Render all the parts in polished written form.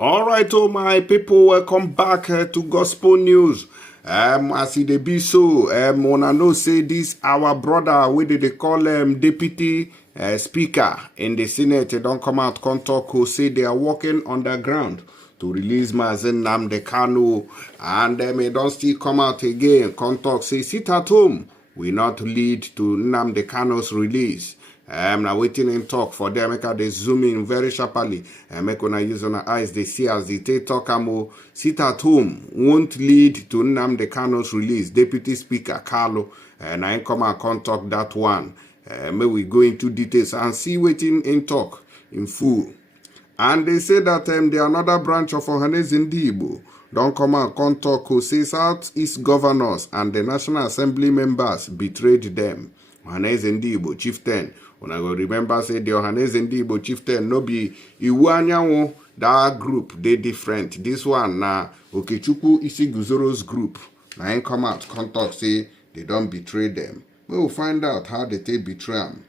All right, oh my people, welcome back to Gospel News. As it be so, wanna know say this our brother, what did they call deputy speaker in the Senate? They don't come out, come talk, who say they are working underground to release Nnamdi Kanu, and they don't still come out again, come talk, say sit at home, will not lead to Nnamdi Kanu's release. Now waiting in talk for them, make they zoom in very sharply and make una use on our eyes, they see as they take talk sit at home won't lead to Nnamdi Kanu's release. Deputy Speaker Carlo and I come and contact that one. May we go into details and see waiting in talk in full. And they say that the another branch of Ohaneze Ndigbo don't come and contact who say Southeast governors and the National Assembly members betrayed them. Ohaneze Ndigbo chieftain. When I go remember say the Ohaneze Ndigbo chieftain no be Iwu Anyanwụ, that group they different. This one na Okechukwu Isiguzoro's group. Now in come out contact say they don't betray them. We will find out how they take betray them.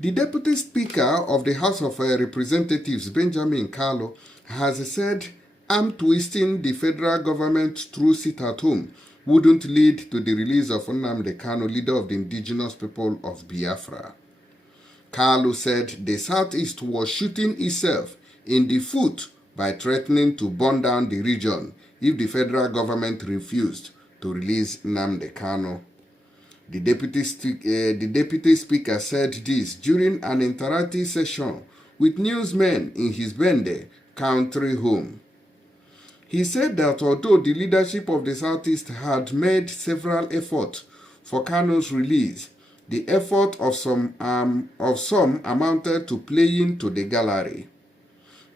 The Deputy Speaker of the House of Representatives, Benjamin Kalu, has said arm twisting the federal government through sit-at-home wouldn't lead to the release of Nnamdi Kanu, leader of the indigenous people of Biafra. Kalu said the Southeast was shooting itself in the foot by threatening to burn down the region if the federal government refused to release Nnamdi Kanu. The deputy speaker said this during an interactive session with newsmen in his Bende country home. He said that although the leadership of the Southeast had made several efforts for Kanu's release, the effort of some amounted to playing to the gallery.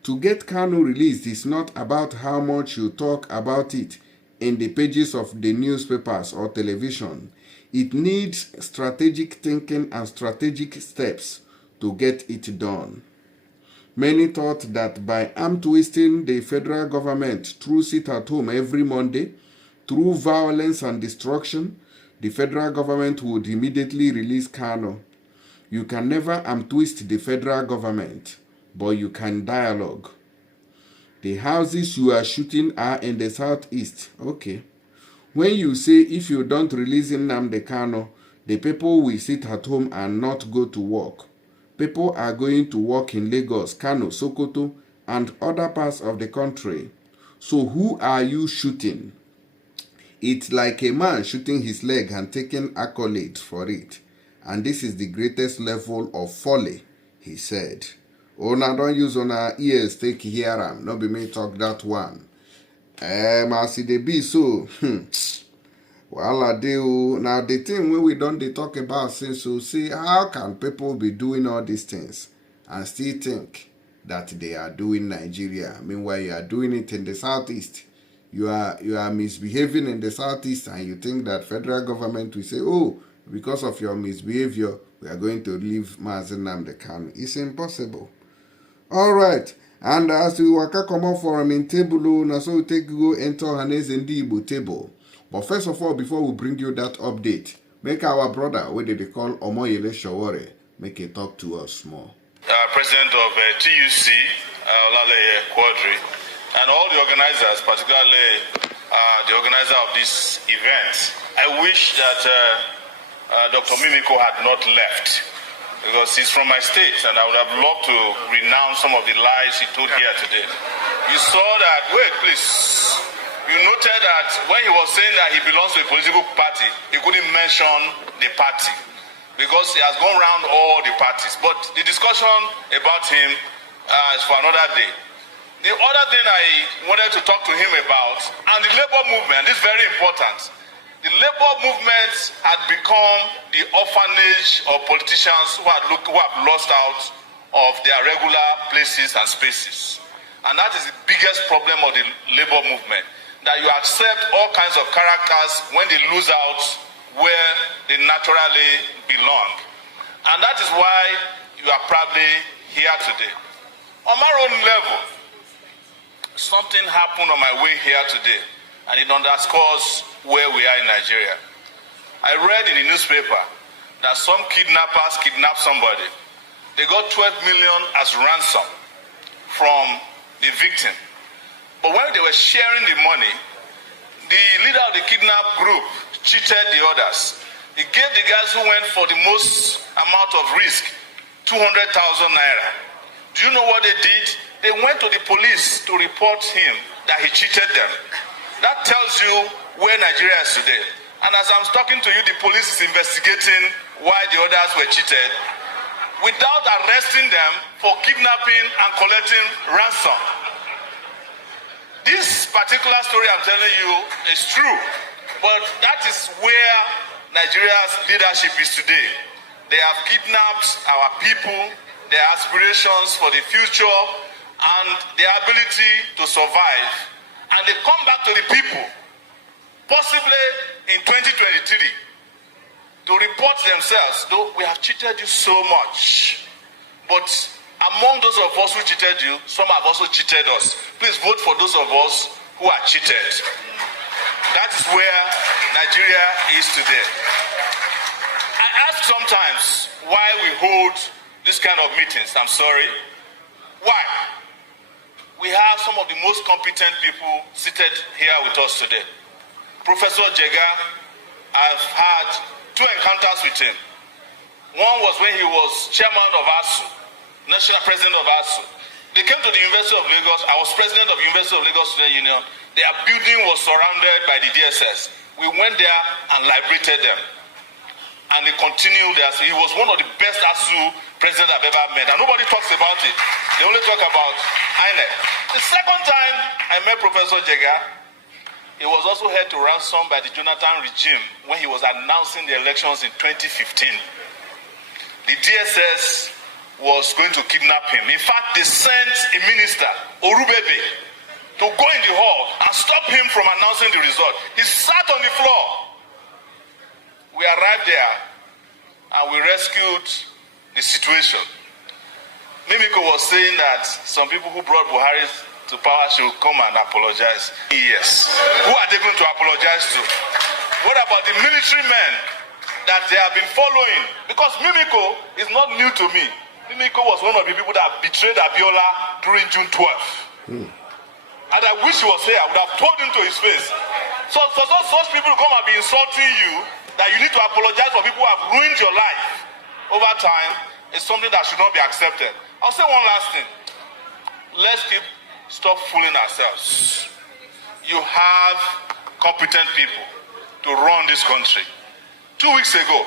To get Kanu released is not about how much you talk about it in the pages of the newspapers or television. It needs strategic thinking and strategic steps to get it done. Many thought that by arm twisting the federal government through sit-at-home every Monday, through violence and destruction, the federal government would immediately release Kanu. You can never arm twist the federal government, but you can dialogue. The houses you are shooting are in the Southeast. Okay. When you say if you don't release Nnamdi Kanu, the people will sit at home and not go to work. People are going to work in Lagos, Kano, Sokoto, and other parts of the country. So who are you shooting? It's like a man shooting his leg and taking accolades for it. And this is the greatest level of folly, he said. Oh, now don't use on our ears, take hear am. No be me talk that one. As it be so, well, I do. Now, the thing when we don't talk about since, so see, how can people be doing all these things and still think that they are doing Nigeria? Meanwhile, you are doing it in the Southeast. You are misbehaving in the Southeast, and you think that federal government will say, oh, because of your misbehavior, we are going to leave Nnamdi Kanu. It's impossible. All right. And as we waka come out from in table, now so we take go enter Ohaneze Ndigbo table. But first of all, before we bring you that update, make our brother, what they call Omoyele Shawore, make a talk to us more. President of TUC, Lale Quadri, and all the organizers, particularly the organizer of this event. I wish that Dr. Mimiko had not left, because he's from my state, and I would have loved to renounce some of the lies he told here today. You saw that, wait, please. You noted that when he was saying that he belongs to a political party, he couldn't mention the party, because he has gone around all the parties. But the discussion about him is for another day. The other thing I wanted to talk to him about, and the labor movement, this is very important. The labor movement had become the orphanage of politicians who have lost out of their regular places and spaces. And that is the biggest problem of the labor movement, that you accept all kinds of characters when they lose out where they naturally belong. And that is why you are probably here today. On my own level, something happened on my way here today, and it underscores where we are in Nigeria. I read in the newspaper that some kidnappers kidnapped somebody. They got 12 million as ransom from the victim. But when they were sharing the money, the leader of the kidnap group cheated the others. He gave the guys who went for the most amount of risk 200,000 naira. Do you know what they did? They went to the police to report him that he cheated them. That tells you where Nigeria is today. And as I'm talking to you, the police is investigating why the others were cheated without arresting them for kidnapping and collecting ransom. This particular story I'm telling you is true, but that is where Nigeria's leadership is today. They have kidnapped our people, their aspirations for the future, and their ability to survive. And they come back to the people, possibly in 2023, to report themselves, though we have cheated you so much. But among those of us who cheated you, some have also cheated us. Please vote for those of us who are cheated. That is where Nigeria is today. I ask sometimes why we hold this kind of meetings. I'm sorry. Why? We have some of the most competent people seated here with us today. Professor Jega, I've had 2 encounters with him. One was when he was chairman of ASU, national president of ASU. They came to the University of Lagos. I was president of the University of Lagos Student Union. Their building was surrounded by the DSS. We went there and liberated them. And they continued there. So he was one of the best ASU presidents I've ever met. And nobody talks about it. They only talk about INEC. The second time I met Professor Jega, he was also held to ransom by the Jonathan regime when he was announcing the elections in 2015. The DSS was going to kidnap him. In fact, they sent a minister, Orubebe, to go in the hall and stop him from announcing the result. He sat on the floor. We arrived there and we rescued the situation. Mimiko was saying that some people who brought Buhari to power should come and apologize. Yes. Who are they going to apologize to? What about the military men that they have been following? Because Mimiko is not new to me. Mimiko was one of the people that betrayed Abiola during June 12th. And I wish he was here. I would have told him to his face. So for such people to come and be insulting you, that you need to apologize for people who have ruined your life over time, is something that should not be accepted. I'll say one last thing. Let's stop fooling ourselves. You have competent people to run this country. 2 weeks ago,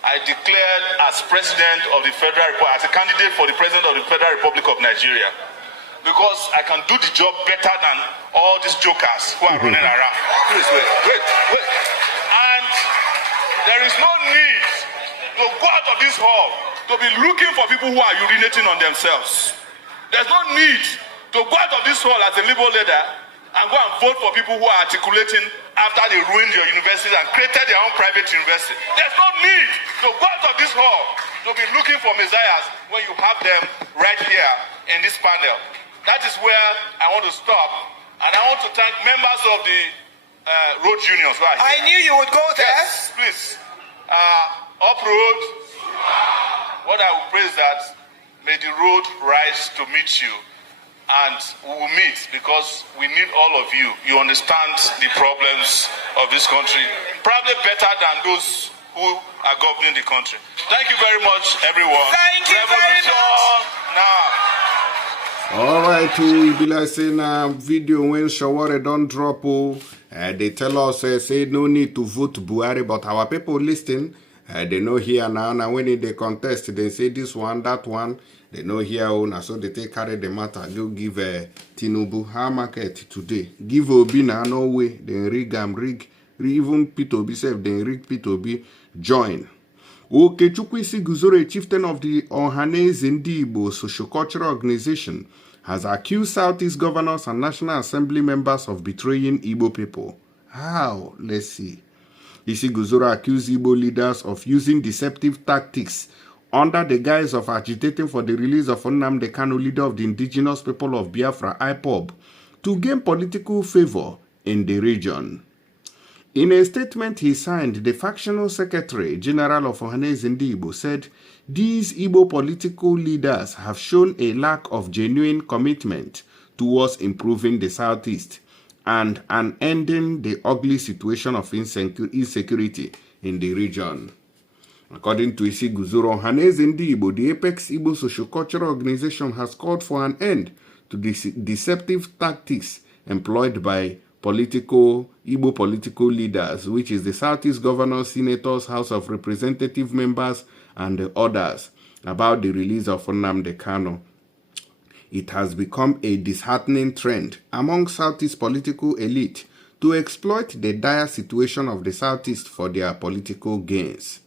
I declared as president of the Federal Republic, as a candidate for the president of the Federal Republic of Nigeria, because I can do the job better than all these jokers who are running around. Please wait. And there is no need to go out of this hall to be looking for people who are urinating on themselves. There's no need to go out of this hall as a liberal leader and go and vote for people who are articulating after they ruined your university and created their own private university. There's no need to go out of this hall to be looking for messiahs when you have them right here in this panel. That is where I want to stop, and I want to thank members of the road unions. Right, I knew you would go there. Yes, please. Up road. What I will pray is that may the road rise to meet you, and we will meet because we need all of you. You understand the problems of this country, probably better than those who are governing the country. Thank you very much, everyone. Thank you very much. Now. Alright, we be like saying video when Shaware don't drop. They tell us say no need to vote Buhari, but our people listening, they know here now. Now when they contest, they say this one, that one. They know here now, so they take carry the matter. Go give Tinubu how market today. Give Obina no way. Then rig even P2B self. Then rig P2B join. Okechukwu Guzore, chieftain of the Ohaneze Ndigbo socio-cultural organization, has accused Southeast governors and National Assembly members of betraying Igbo people. How? Let's see. Isi Guzore accused Igbo leaders of using deceptive tactics under the guise of agitating for the release of Nnamdi, Kanu, leader of the indigenous people of Biafra, IPOB, to gain political favor in the region. In a statement he signed, the factional secretary general of Ohaneze Ndigbo said these Igbo political leaders have shown a lack of genuine commitment towards improving the Southeast and ending the ugly situation of insecurity in the region. According to Isi Guzoro Haneze Ndi Igbo, the Apex Igbo Socio-Cultural Organization has called for an end to the deceptive tactics employed by Igbo political leaders, which is the Southeast governors, senators, House of Representative members, and others, about the release of Nnamdi Kanu. It has become a disheartening trend among Southeast political elite to exploit the dire situation of the Southeast for their political gains.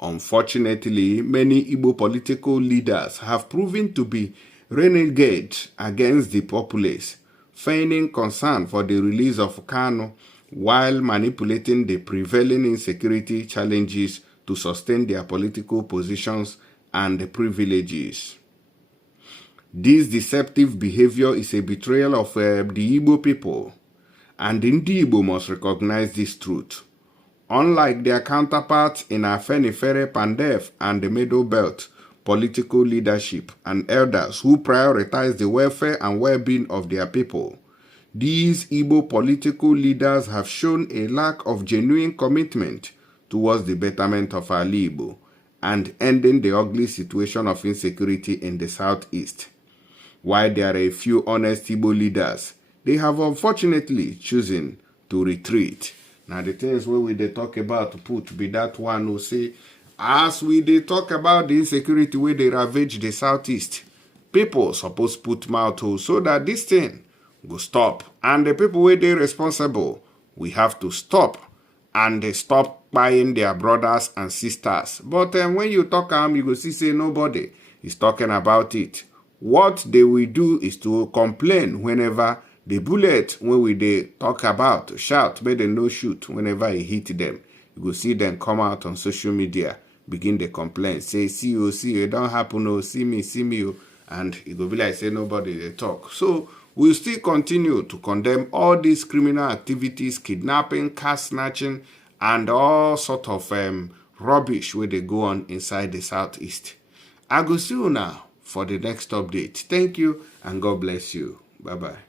Unfortunately, many Igbo political leaders have proven to be renegades against the populace, feigning concern for the release of Kanu while manipulating the prevailing insecurity challenges to sustain their political positions and privileges. This deceptive behavior is a betrayal of the Igbo people, and Ndi Igbo must recognize this truth. Unlike their counterparts in Afenifere, Pandef, and the Middle Belt, political leadership and elders who prioritize the welfare and well-being of their people, these Igbo political leaders have shown a lack of genuine commitment towards the betterment of our Igbo and ending the ugly situation of insecurity in the Southeast. While there are a few honest Igbo leaders, they have unfortunately chosen to retreat. Now the things where we dey talk about put be that one who say, as we dey talk about the insecurity where they ravage the Southeast, people suppose put mouth so that this thing go stop. And the people where they responsible, we have to stop and they stop buying their brothers and sisters. But when you talk you go see say nobody is talking about it. What they will do is to complain whenever the bullet, when we they talk about, shout, but they no shoot whenever it hit them. You go see them come out on social media, begin the complaint, say, see you, it don't happen, oh, see me, oh. And it go be like, say, nobody they talk. So, we'll still continue to condemn all these criminal activities, kidnapping, car snatching, and all sort of rubbish where they go on inside the Southeast. I go see you now for the next update. Thank you, and God bless you. Bye-bye.